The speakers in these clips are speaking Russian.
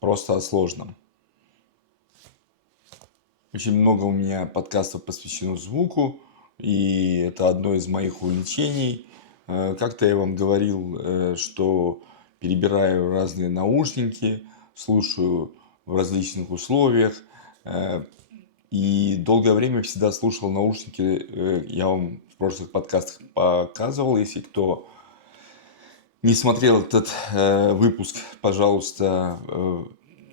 просто о сложном. Очень много у меня подкастов посвящено звуку, и это одно из моих увлечений. Как-то я вам говорил, что перебираю разные наушники, слушаю в различных условиях. э, И долгое время всегда слушал наушники. Я вам в прошлых подкастах показывал. Если кто не смотрел этот выпуск, пожалуйста,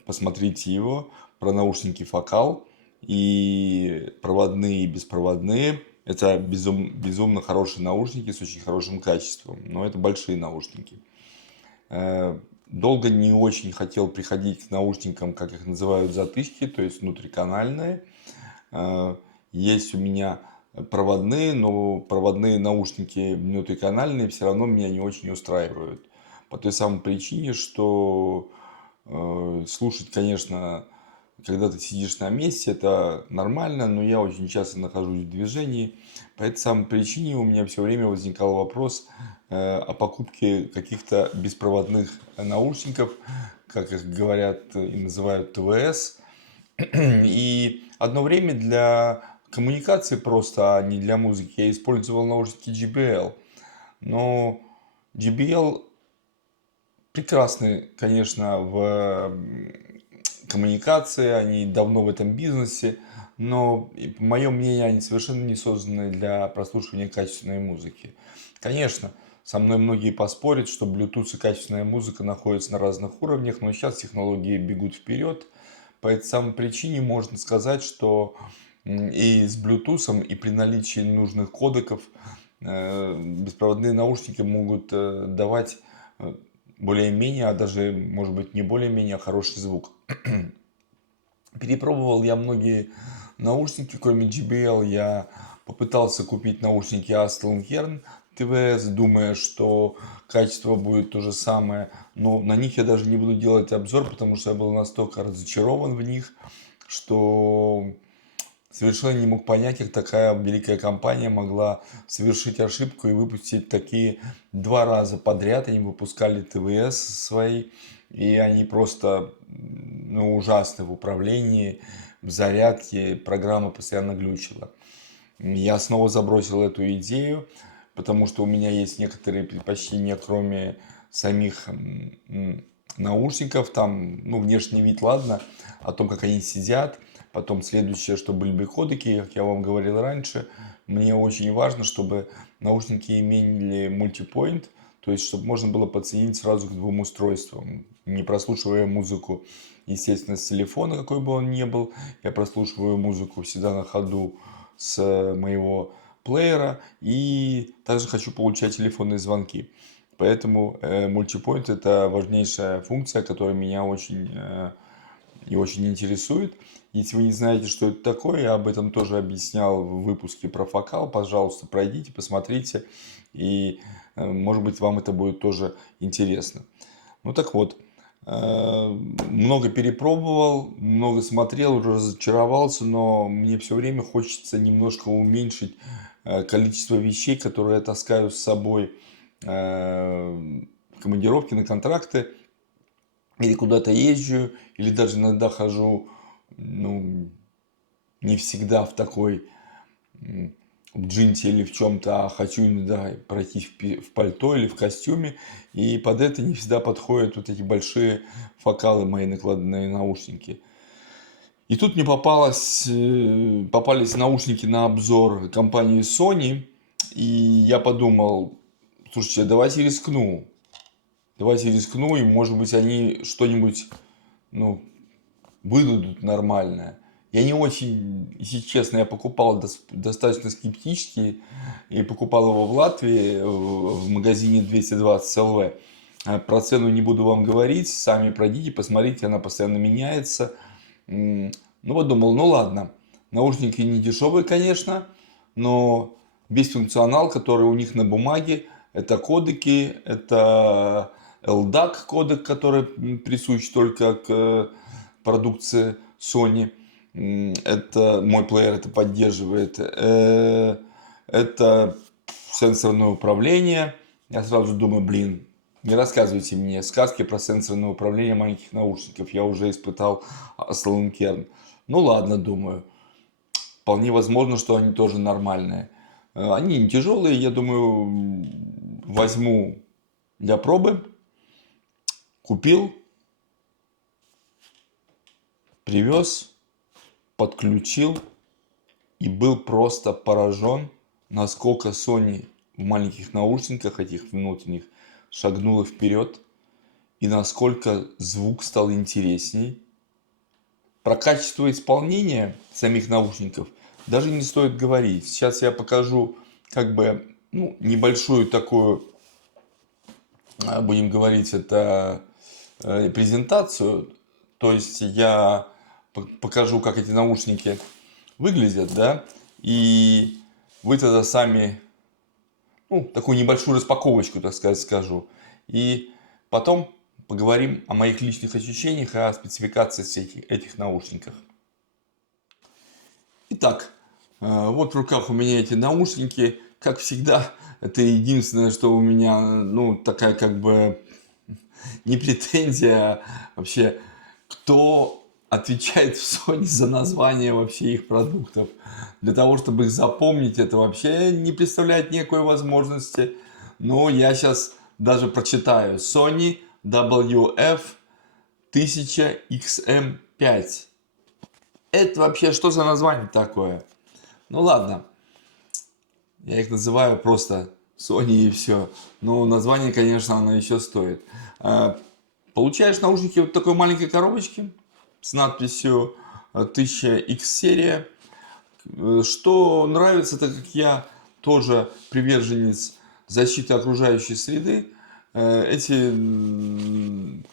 посмотрите его про наушники Фокал. И проводные, и беспроводные. Это безумно хорошие наушники с очень хорошим качеством. Но это большие наушники. Долго не очень хотел приходить к наушникам, как их называют, затычки, то есть внутриканальные. Есть у меня проводные, но проводные наушники внутриканальные все равно меня не очень устраивают. По той самой причине, что слушать, конечно, когда ты сидишь на месте, это нормально, но я очень часто нахожусь в движении. По этой самой причине у меня все время возникал вопрос о покупке каких-то беспроводных наушников, как их говорят и называют ТВС. И одно время для коммуникации просто, а не для музыки, я использовал наушники JBL. Но JBL прекрасны, конечно, в коммуникации, они давно в этом бизнесе, но, по моему мнению, они совершенно не созданы для прослушивания качественной музыки. Конечно, со мной многие поспорят, что Bluetooth и качественная музыка находятся на разных уровнях, но сейчас технологии бегут вперед. По этой самой причине можно сказать, что и с Bluetooth, и при наличии нужных кодеков беспроводные наушники могут давать более-менее, а даже, может быть, не более-менее, а хороший звук. Перепробовал я многие наушники, кроме JBL. Я попытался купить наушники Astellkern TVS, думая, что качество будет то же самое. Но на них я даже не буду делать обзор, потому что я был настолько разочарован в них, что совершенно не мог понять, как такая великая компания могла совершить ошибку и выпустить такие два раза подряд. Они выпускали ТВС свои, и они просто ужасны в управлении, в зарядке. Программа постоянно глючила. Я снова забросил эту идею, потому что у меня есть некоторые предпочтения, кроме самих наушников. Там, внешний вид, ладно, о том, как они сидят. Потом следующее, что были бы кодеки, как я вам говорил раньше. Мне очень важно, чтобы наушники имели мультипоинт, то есть, чтобы можно было подсоединить сразу к двум устройствам, не прослушивая музыку, естественно, с телефона, какой бы он ни был. Я прослушиваю музыку всегда на ходу с моего плеера, и также хочу получать телефонные звонки. Поэтому мультипоинт это важнейшая функция, которая меня очень и очень интересует. Если вы не знаете, что это такое, я об этом тоже объяснял в выпуске про Фокал. Пожалуйста, пройдите, посмотрите, и может быть вам это будет тоже интересно. Ну так вот, много перепробовал, много смотрел, уже разочаровался, но мне все время хочется немножко уменьшить количество вещей, которые я таскаю с собой в командировки, на контракты, или куда-то езжу, или даже иногда хожу, не всегда в такой в джинсе или в чем-то, а хочу иногда пройтись в пальто или в костюме. И под это не всегда подходят вот эти большие фокалы, мои накладные наушники. И тут мне попались наушники на обзор компании Sony. И я подумал, слушайте, давайте рискну. Давайте рискну, и может быть они что-нибудь, выдадут нормальное. Я не очень, если честно, я покупал достаточно скептически и покупал его в Латвии в магазине 220 ЛВ. Про цену не буду вам говорить, сами пройдите, посмотрите, она постоянно меняется. Ну вот думал, ну ладно, наушники не дешевые, конечно, но весь функционал, который у них на бумаге, это кодеки, это LDAC кодек, который присущ только к продукции Sony. Это мой плеер это поддерживает. Это сенсорное управление. Я сразу думаю, блин, Не рассказывайте мне сказки про сенсорное управление маленьких наушников. Я уже испытал Aslane. Ну ладно, думаю. Вполне возможно, что они тоже нормальные. Они не тяжелые, я думаю, возьму для пробы. Купил, привез, подключил и был просто поражен, насколько Sony в маленьких наушниках этих внутренних шагнула вперед и насколько звук стал интересней. Про качество исполнения самих наушников даже не стоит говорить. Сейчас я покажу небольшую такую, будем говорить, это презентацию. То есть я покажу, как эти наушники выглядят, да, и вы тогда сами, такую небольшую распаковочку, так сказать, скажу. И потом поговорим о моих личных ощущениях и о спецификации этих наушников. Итак, вот в руках у меня эти наушники. Как всегда, это единственное, что у меня, такая не претензия, а вообще, кто отвечает в Sony за название вообще их продуктов. Для того, чтобы их запомнить, это вообще не представляет никакой возможности. Но я сейчас даже прочитаю. Sony WF-1000XM5. Это вообще что за название такое? Ну ладно. Я их называю просто Sony и все. Но название, конечно, оно еще стоит. Получаешь наушники вот в такой маленькой коробочке с надписью 1000X серия. Что нравится, так как я тоже приверженец защиты окружающей среды, эти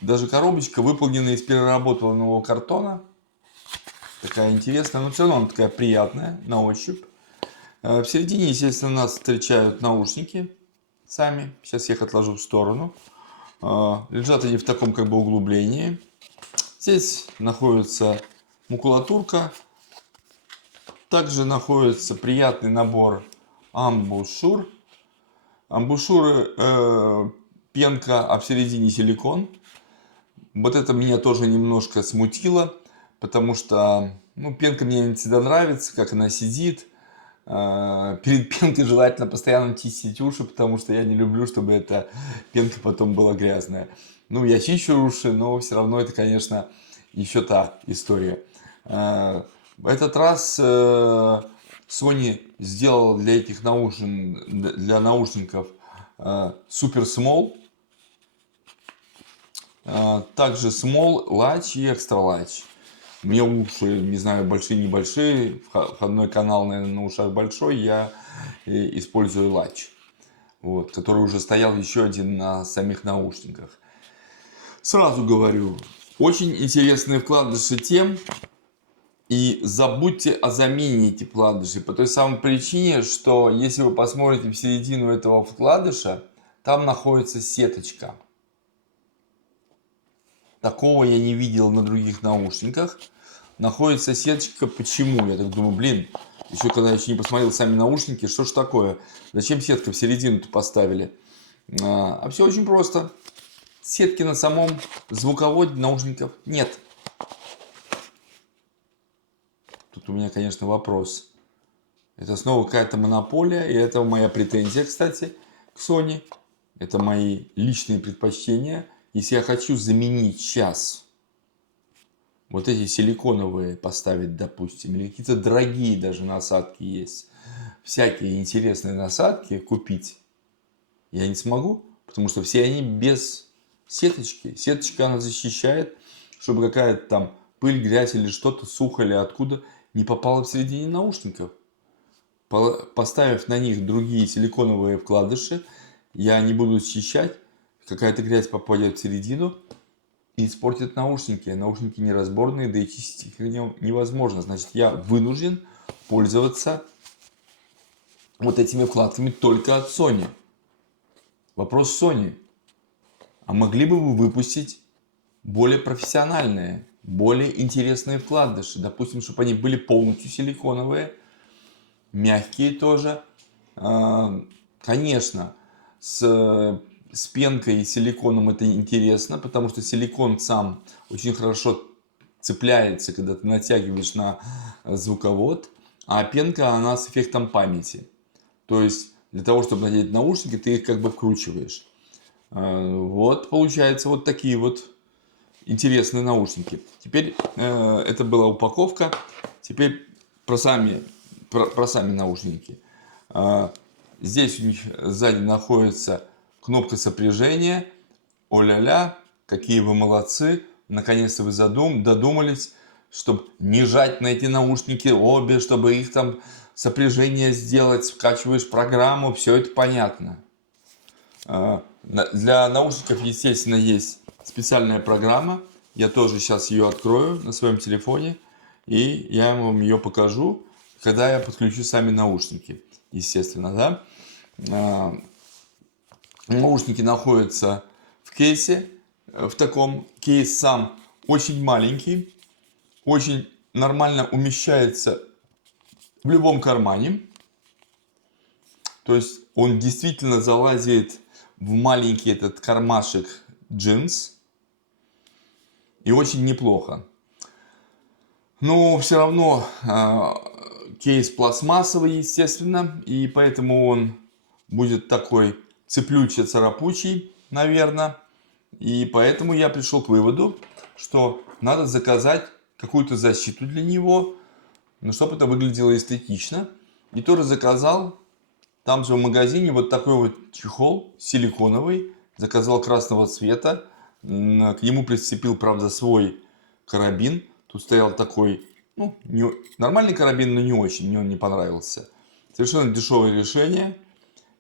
даже коробочка выполнена из переработанного картона. Такая интересная, но все равно она такая приятная на ощупь. В середине, естественно, нас встречают наушники сами. Сейчас я их отложу в сторону. Лежат они в таком углублении. Здесь находится макулатурка. Также находится приятный набор амбушюр. Амбушюры пенка, а в середине силикон. Вот это меня тоже немножко смутило, потому что пенка мне не всегда нравится, как она сидит. Перед пенкой желательно постоянно чистить уши, потому что я не люблю, чтобы эта пенка потом была грязная. Я чищу уши, но все равно это, конечно, еще та история. В этот раз Sony сделал для этих наушников Super Small, также Small, Large и Extra Large. У меня уши, не знаю, большие-небольшие, входной канал, наверное, на ушах большой, я использую Large, который уже стоял еще один на самих наушниках. Сразу говорю, очень интересные вкладыши тем, и забудьте о замене этих вкладышей по той самой причине, что если вы посмотрите в середину этого вкладыша, там находится сеточка. Такого я не видел на других наушниках. Находится сеточка. Почему? Я так думаю, еще когда я не посмотрел сами наушники, что ж такое? Зачем сетка в середину-то поставили? А все очень просто. Сетки на самом звуководе наушников нет. Тут у меня, конечно, вопрос. Это снова какая-то монополия, и это моя претензия, кстати, к Sony. Это мои личные предпочтения. Если я хочу заменить сейчас вот эти силиконовые поставить, допустим, или какие-то дорогие даже насадки есть, всякие интересные насадки купить, я не смогу, потому что все они без сеточки. Сеточка, она защищает, чтобы какая-то там пыль, грязь или что-то, сухо или откуда, не попало в середине наушников. Поставив на них другие силиконовые вкладыши, я не буду счищать, какая-то грязь попадет в середину и испортит наушники. Наушники неразборные, да и чистить их невозможно. Значит, я вынужден пользоваться вот этими вкладками только от Sony. Вопрос Sony. А могли бы вы выпустить более профессиональные, более интересные вкладыши? Допустим, чтобы они были полностью силиконовые, мягкие тоже. Конечно, с с пенкой и силиконом это интересно, потому что силикон сам очень хорошо цепляется, когда ты натягиваешь на звуковод, а пенка, она с эффектом памяти. То есть для того, чтобы надеть наушники, ты их как бы вкручиваешь. Вот получается вот такие вот интересные наушники. Теперь это была упаковка. Теперь про сами наушники. Здесь у них сзади находится кнопка сопряжения. О-ля-ля, какие вы молодцы. Наконец-то вы додумались, чтобы не жать на эти наушники обе, чтобы их там сопряжение сделать, скачиваешь программу, все это понятно. Для наушников, естественно, есть специальная программа. Я тоже сейчас ее открою на своем телефоне. И я вам ее покажу, когда я подключу сами наушники. Естественно, да. Наушники находятся в кейсе. В таком кейс сам очень маленький. Очень нормально умещается в любом кармане. То есть он действительно залазит в маленький этот кармашек джинс. И очень неплохо. Но все равно кейс пластмассовый, естественно. И поэтому он будет такой цеплючий, царапучий, наверное. И поэтому я пришел к выводу, что надо заказать какую-то защиту для него, чтобы это выглядело эстетично. И тоже заказал там же в магазине вот такой вот чехол силиконовый. Заказал красного цвета. К нему прицепил, правда, свой карабин. Тут стоял такой, ну, нормальный карабин, но не очень. Мне он не понравился. Совершенно дешевое решение.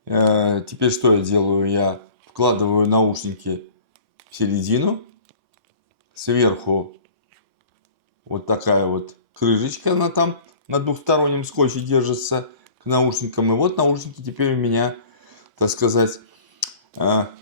Теперь что я делаю? Я вкладываю наушники в середину. Сверху вот такая вот крышечка. Она там на двухстороннем скотче держится к наушникам. И вот наушники теперь у меня, так сказать,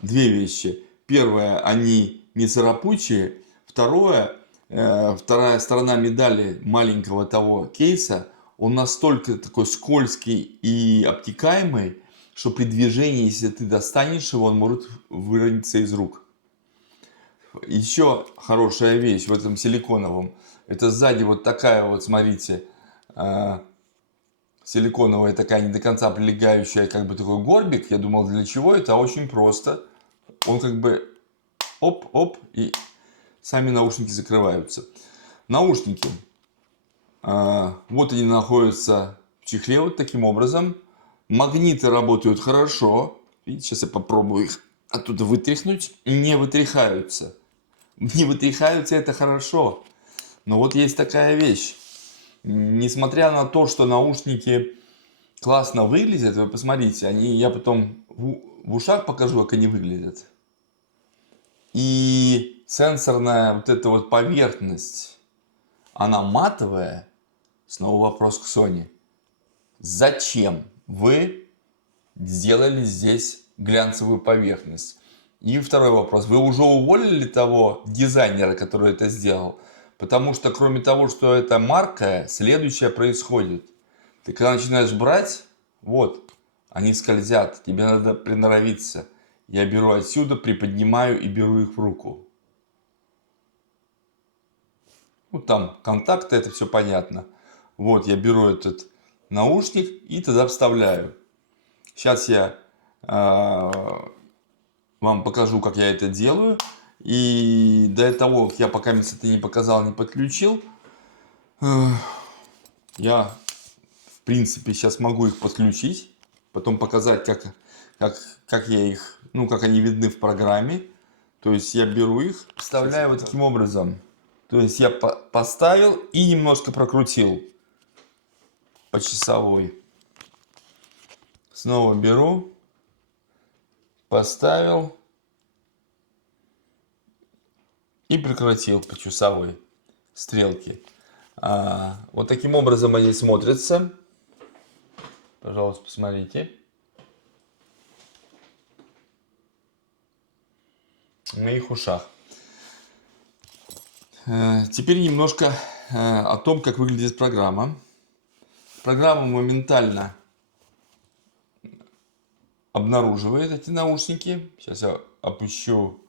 две вещи. Первое, они не царапучие. Второе, вторая сторона медали маленького того кейса, он настолько такой скользкий и обтекаемый, что при движении, если ты достанешь его, он может вырониться из рук. Еще хорошая вещь в этом силиконовом. Это сзади вот такая вот, смотрите, силиконовая такая не до конца прилегающая, как бы такой горбик. Я думал, для чего это? А очень просто. Он как бы оп-оп, и сами наушники закрываются. Наушники. Вот они находятся в чехле вот таким образом. Магниты работают хорошо. Видите, сейчас я попробую их оттуда вытряхнуть. Не вытряхаются. Не вытряхаются, это хорошо. Но вот есть такая вещь. Несмотря на то, что наушники классно выглядят, вы посмотрите, я потом в ушах покажу, как они выглядят. И сенсорная вот эта вот поверхность, она матовая. Снова вопрос к Sony. Зачем вы сделали здесь глянцевую поверхность? И второй вопрос. Вы уже уволили того дизайнера, который это сделал? Потому что кроме того, что это марка, следующее происходит. Ты когда начинаешь брать, вот, они скользят, тебе надо приноровиться. Я беру отсюда, приподнимаю и беру их в руку. Ну, там контакты, это все понятно. Вот, я беру этот наушник и тогда вставляю. Сейчас я вам покажу, как я это делаю. И до того, как я пока это не показал, не подключил, я, в принципе, сейчас могу их подключить. Потом показать, как я их, ну, как они видны в программе. То есть я беру их, вставляю вот таким образом. То есть я поставил и немножко прокрутил по часовой. Снова беру, поставил и прекратил по часовой стрелке. Вот таким образом они смотрятся. Пожалуйста, посмотрите. На их ушах. Теперь немножко о том, как выглядит программа. Программа моментально обнаруживает эти наушники. Сейчас я опущу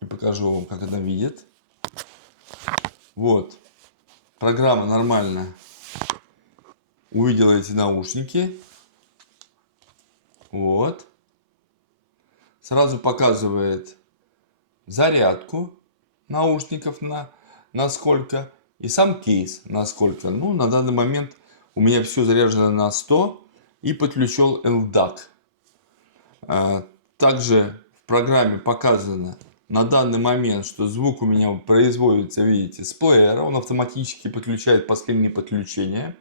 и покажу вам, как это видит. Вот. Программа нормально увидела эти наушники. Вот. Сразу показывает зарядку наушников на сколько. И сам кейс на сколько. Ну, на данный момент у меня все заряжено на 100 и подключил LDAC. Также в программе показано на данный момент, что звук у меня производится, видите, с плеера. Он автоматически подключает последние подключения.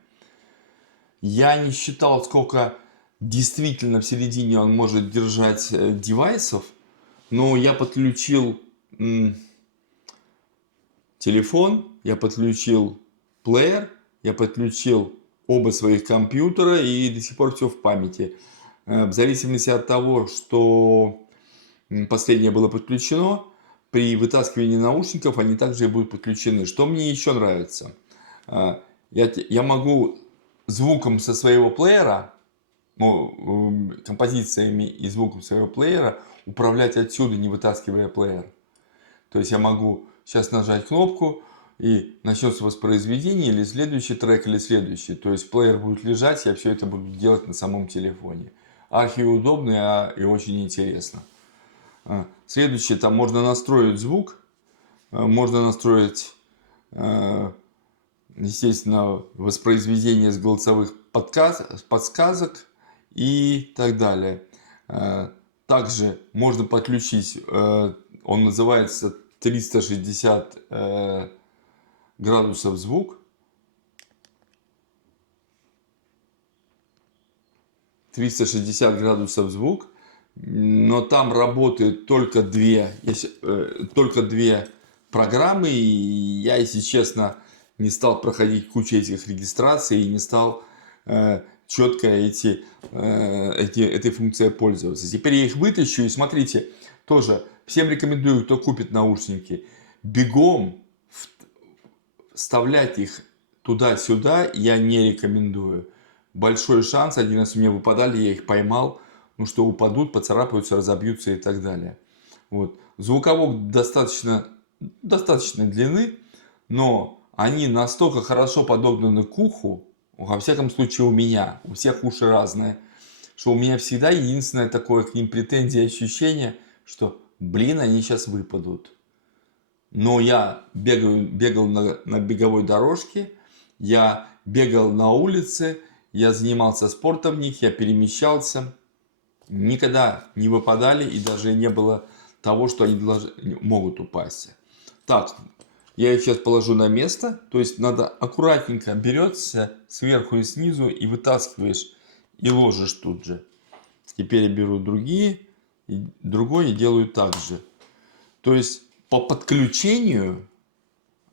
Я не считал, сколько действительно в середине он может держать девайсов. Но я подключил телефон, я подключил плеер, я подключил оба своих компьютера и до сих пор все в памяти. В зависимости от того, что последнее было подключено, при вытаскивании наушников они также и будут подключены. Что мне еще нравится? Я могу звуком со своего плеера, композициями и звуком своего плеера управлять отсюда, не вытаскивая плеер. То есть я могу сейчас нажать кнопку и начнется воспроизведение или следующий трек, или следующий. То есть плеер будет лежать, я все это буду делать на самом телефоне. Архиудобно и очень интересно. Следующее, там можно настроить звук, можно настроить, естественно, воспроизведение с голосовых подсказок и так далее. Также можно подключить, он называется 360 градусов звук. 360 градусов звук. Но там работают только две программы. И я, если честно, не стал проходить кучу этих регистраций и не стал четко этой функцией пользоваться. Теперь я их вытащу и смотрите, тоже всем рекомендую, кто купит наушники, бегом вставлять их туда-сюда я не рекомендую. Большой шанс, один раз у меня выпадали, я их поймал, ну что упадут, поцарапаются, разобьются и так далее. Вот. Звуковок достаточно длины, но они настолько хорошо подогнаны к уху, во всяком случае у меня, у всех уши разные, что у меня всегда единственное такое к ним претензия, ощущение, что, блин, они сейчас выпадут. Но я бегал на беговой дорожке, я бегал на улице, я занимался спортом в них, я перемещался. Никогда не выпадали и даже не было того, что они могут упасть. Так, я их сейчас положу на место. То есть надо аккуратненько берется сверху и снизу и вытаскиваешь и ложишь тут же. Теперь я беру другой и делаю так же. То есть по подключению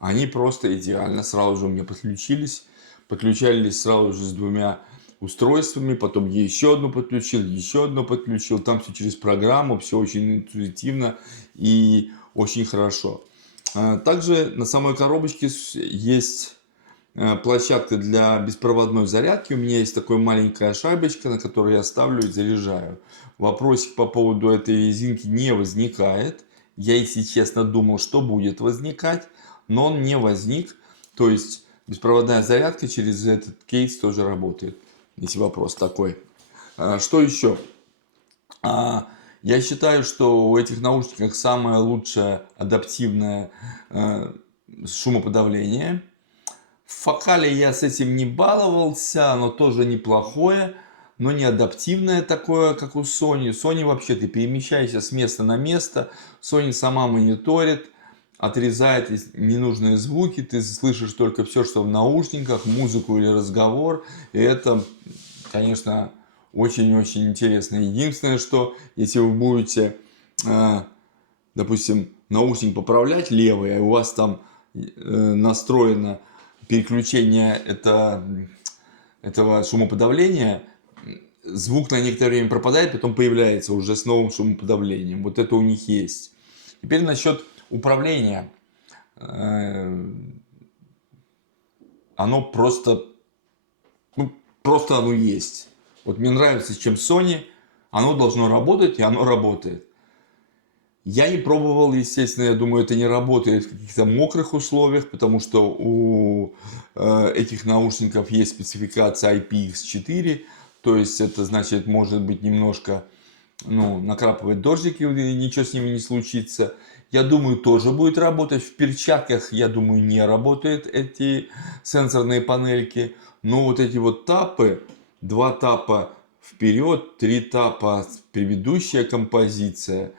они просто идеально сразу же у меня подключались. Подключались сразу же с двумя устройствами, потом еще одно подключил. Там все через программу, все очень интуитивно и очень хорошо. Также на самой коробочке есть площадка для беспроводной зарядки. У меня есть такая маленькая шайбочка, на которой я ставлю и заряжаю. Вопросик по поводу этой резинки не возникает. Я, если честно, думал, что будет возникать, но он не возник. То есть беспроводная зарядка через этот кейс тоже работает. Если вопрос такой. Что еще? Я считаю, что у этих наушников самое лучшее адаптивное шумоподавление. В фокале я с этим не баловался, оно тоже неплохое, но не адаптивное такое, как у Sony. Sony вообще ты перемещаешься с места на место, Sony сама мониторит, отрезает ненужные звуки, ты слышишь только все, что в наушниках, музыку или разговор, и это, конечно, очень-очень интересно. Единственное, что если вы будете, допустим, наушник поправлять левый, а у вас там настроено переключение этого шумоподавления, звук на некоторое время пропадает, потом появляется уже с новым шумоподавлением. Вот это у них есть. Теперь насчет управления. Оно просто оно есть. Вот мне нравится, чем Sony, оно должно работать, и оно работает. Я не пробовал, естественно, я думаю, это не работает в каких-то мокрых условиях, потому что у этих наушников есть спецификация IPX4, то есть это значит, может быть немножко, ну, накрапывать дождик, и ничего с ними не случится. Я думаю, тоже будет работать. В перчатках, я думаю, не работают эти сенсорные панельки. Но вот эти вот тапы, 2 тапа вперед, 3 тапа предыдущая композиция,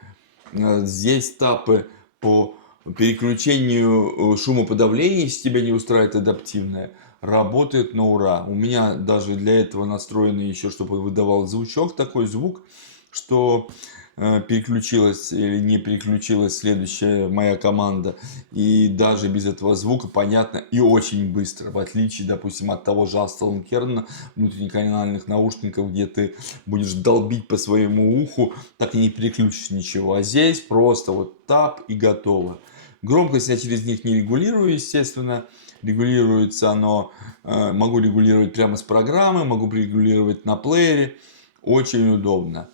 здесь тапы по переключению шумоподавления, если тебя не устраивает адаптивное, работает на ура. У меня даже для этого настроено еще, чтобы выдавал звучок, такой звук, что переключилась или не переключилась следующая моя команда. И даже без этого звука понятно и очень быстро. В отличие, допустим, от того же Aston Kern внутриканальных наушников, где ты будешь долбить по своему уху, так и не переключишь ничего. А здесь просто вот тап и готово. Громкость я через них не регулирую, естественно. Регулируется оно, могу регулировать прямо с программы, могу регулировать на плеере. Очень удобно.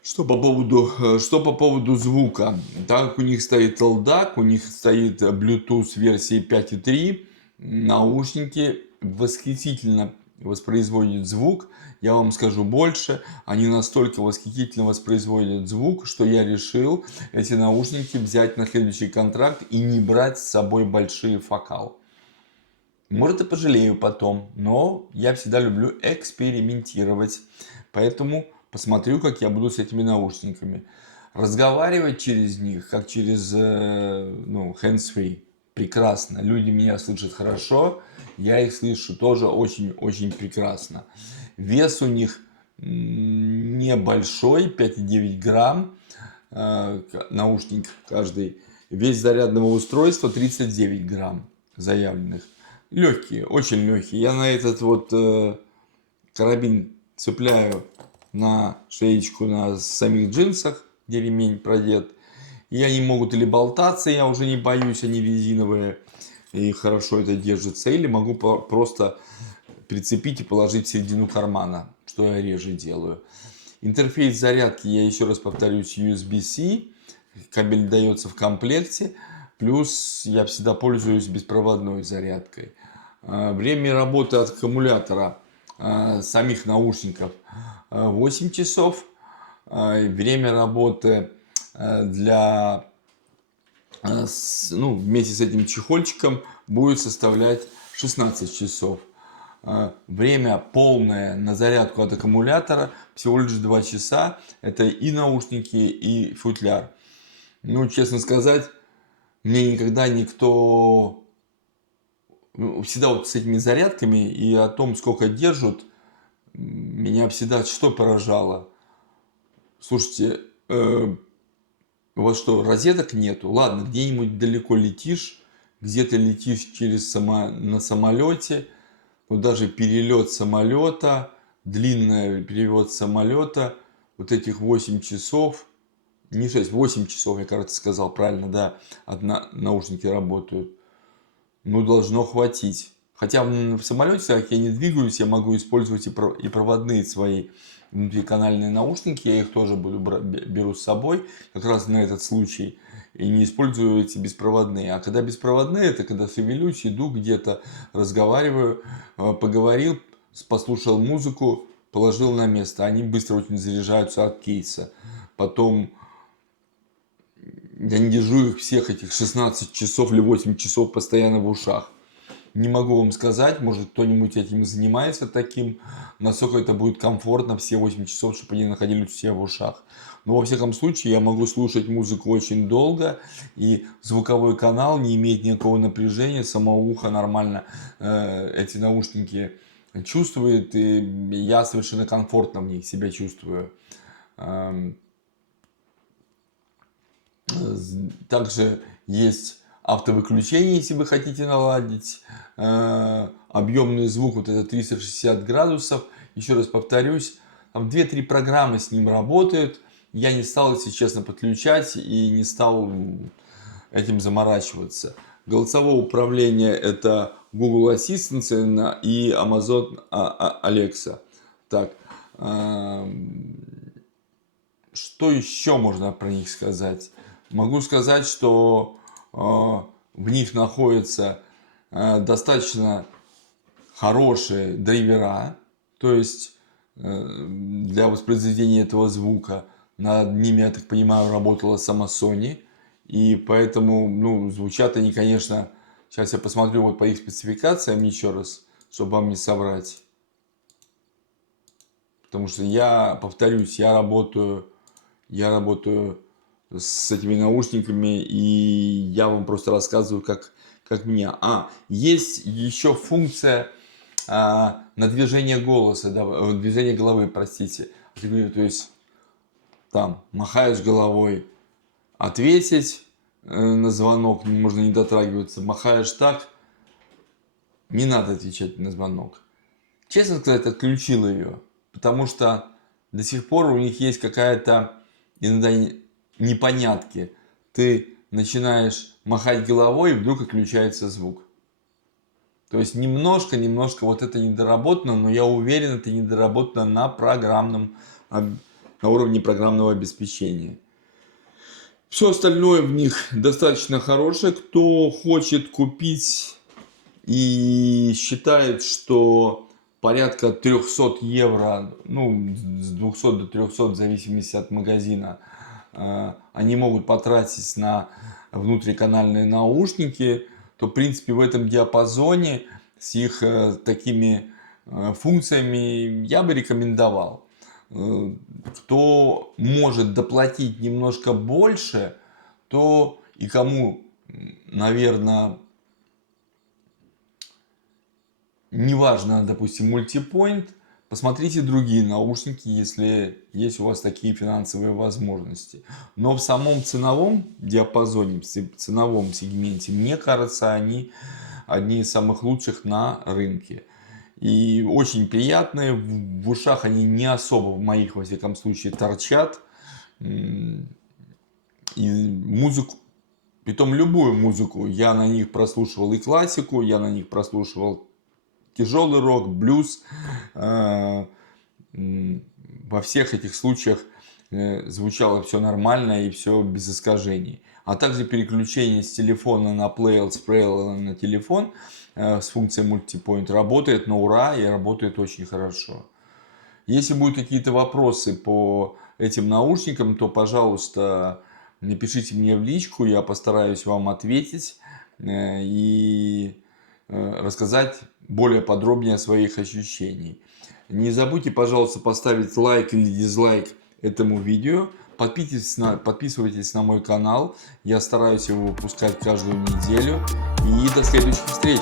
Что по поводу звука. Так как у них стоит LDAC, у них стоит Bluetooth версии 5.3, наушники восхитительно воспроизводят звук. Я вам скажу больше, они настолько восхитительно воспроизводят звук, что я решил эти наушники взять на следующий контракт и не брать с собой большие фокалы. Может, и пожалею потом, но я всегда люблю экспериментировать. Поэтому посмотрю, как я буду с этими наушниками. Разговаривать через них, как через hands-free. Прекрасно. Люди меня слышат хорошо, я их слышу тоже очень-очень прекрасно. Вес у них небольшой, 5,9 грамм. Наушник каждый. Вес зарядного устройства 39 грамм заявленных. Легкие, очень легкие. Я на этот вот карабин цепляю на шеечку на самих джинсах, где ремень продет. И они могут или болтаться, я уже не боюсь, они резиновые и хорошо это держится. Или могу просто прицепить и положить в середину кармана, что я реже делаю. Интерфейс зарядки, я еще раз повторюсь, USB-C. Кабель дается в комплекте. Плюс я всегда пользуюсь беспроводной зарядкой. Время работы от аккумулятора самих наушников 8 часов. Время работы для, вместе с этим чехольчиком будет составлять 16 часов. Время полное на зарядку от аккумулятора всего лишь 2 часа. Это и наушники, и футляр. Ну, честно сказать, мне никогда никто... Всегда вот с этими зарядками и о том, сколько держат, меня всегда что поражало. Слушайте, у вас что, розеток нету? Ладно, где-нибудь далеко летишь, где-то летишь на самолете, вот даже перелет самолета, длинный перелет самолета, вот этих 8 часов, не 6, 8 часов, я, кажется, сказал правильно, да, наушники работают. Ну, должно хватить. Хотя в самолете, как я не двигаюсь, я могу использовать и проводные свои внутриканальные наушники. Я их тоже беру с собой, как раз на этот случай. И не использую эти беспроводные. А когда беспроводные, это когда шевелюсь, иду где-то, разговариваю, поговорил, послушал музыку, положил на место. Они быстро очень заряжаются от кейса. Потом... Я не держу их всех этих 16 часов или 8 часов постоянно в ушах. Не могу вам сказать, может кто-нибудь этим занимается таким, насколько это будет комфортно все 8 часов, чтобы они находились все в ушах. Но во всяком случае я могу слушать музыку очень долго, и звуковой канал не имеет никакого напряжения, само ухо нормально эти наушники чувствует, и я совершенно комфортно в них себя чувствую. Также есть автовыключение, если вы хотите наладить объемный звук, вот это 360 градусов. Еще раз повторюсь, там 2-3 программы с ним работают. Я не стал, если честно, подключать и не стал этим заморачиваться. Голосовое управление — это Google Assistant и Amazon Alexa. Так, Что еще можно про них сказать? Могу сказать, что в них находятся достаточно хорошие драйвера, то есть для воспроизведения этого звука. Над ними, я так понимаю, работала сама Sony. И поэтому, ну, звучат они, конечно, сейчас я посмотрю вот по их спецификациям еще раз, чтобы вам не соврать. Потому что я, повторюсь, я работаю с этими наушниками, и я вам просто рассказываю, как мне. Есть еще функция на движение голоса, движение головы, простите. То есть там махаешь головой, ответить на звонок, можно не дотрагиваться, махаешь так, не надо отвечать на звонок. Честно сказать, отключил ее, потому что до сих пор у них есть какая-то иногда непонятки. Ты начинаешь махать головой, и вдруг отключается звук. То есть немножко вот это недоработано, но я уверен, это недоработано на уровне программного обеспечения. Все остальное в них достаточно хорошее. Кто хочет купить и считает, что порядка 300 евро, ну, с 200 до 300 в зависимости от магазина, они могут потратить на внутриканальные наушники, то, в принципе, в этом диапазоне с их такими функциями я бы рекомендовал. Кто может доплатить немножко больше, то и кому, наверное, неважно, допустим, мультипоинт, посмотрите другие наушники, если есть у вас такие финансовые возможности. Но в самом ценовом диапазоне, в ценовом сегменте, мне кажется, они одни из самых лучших на рынке. И очень приятные, в ушах они не особо, в моих, во всяком случае, торчат. И музыку, притом любую музыку, я на них прослушивал и классику, я на них прослушивал тяжелый рок, блюз. Во всех этих случаях звучало все нормально и все без искажений. А также переключение с телефона на плейл, с плеера на телефон с функцией мультипоинт работает на ура и работает очень хорошо. Если будут какие-то вопросы по этим наушникам, то, пожалуйста, напишите мне в личку, я постараюсь вам ответить и рассказать более подробнее о своих ощущениях. Не забудьте, пожалуйста, поставить лайк или дизлайк этому видео. Подписывайтесь на мой канал. Я стараюсь его выпускать каждую неделю. И до следующих встреч!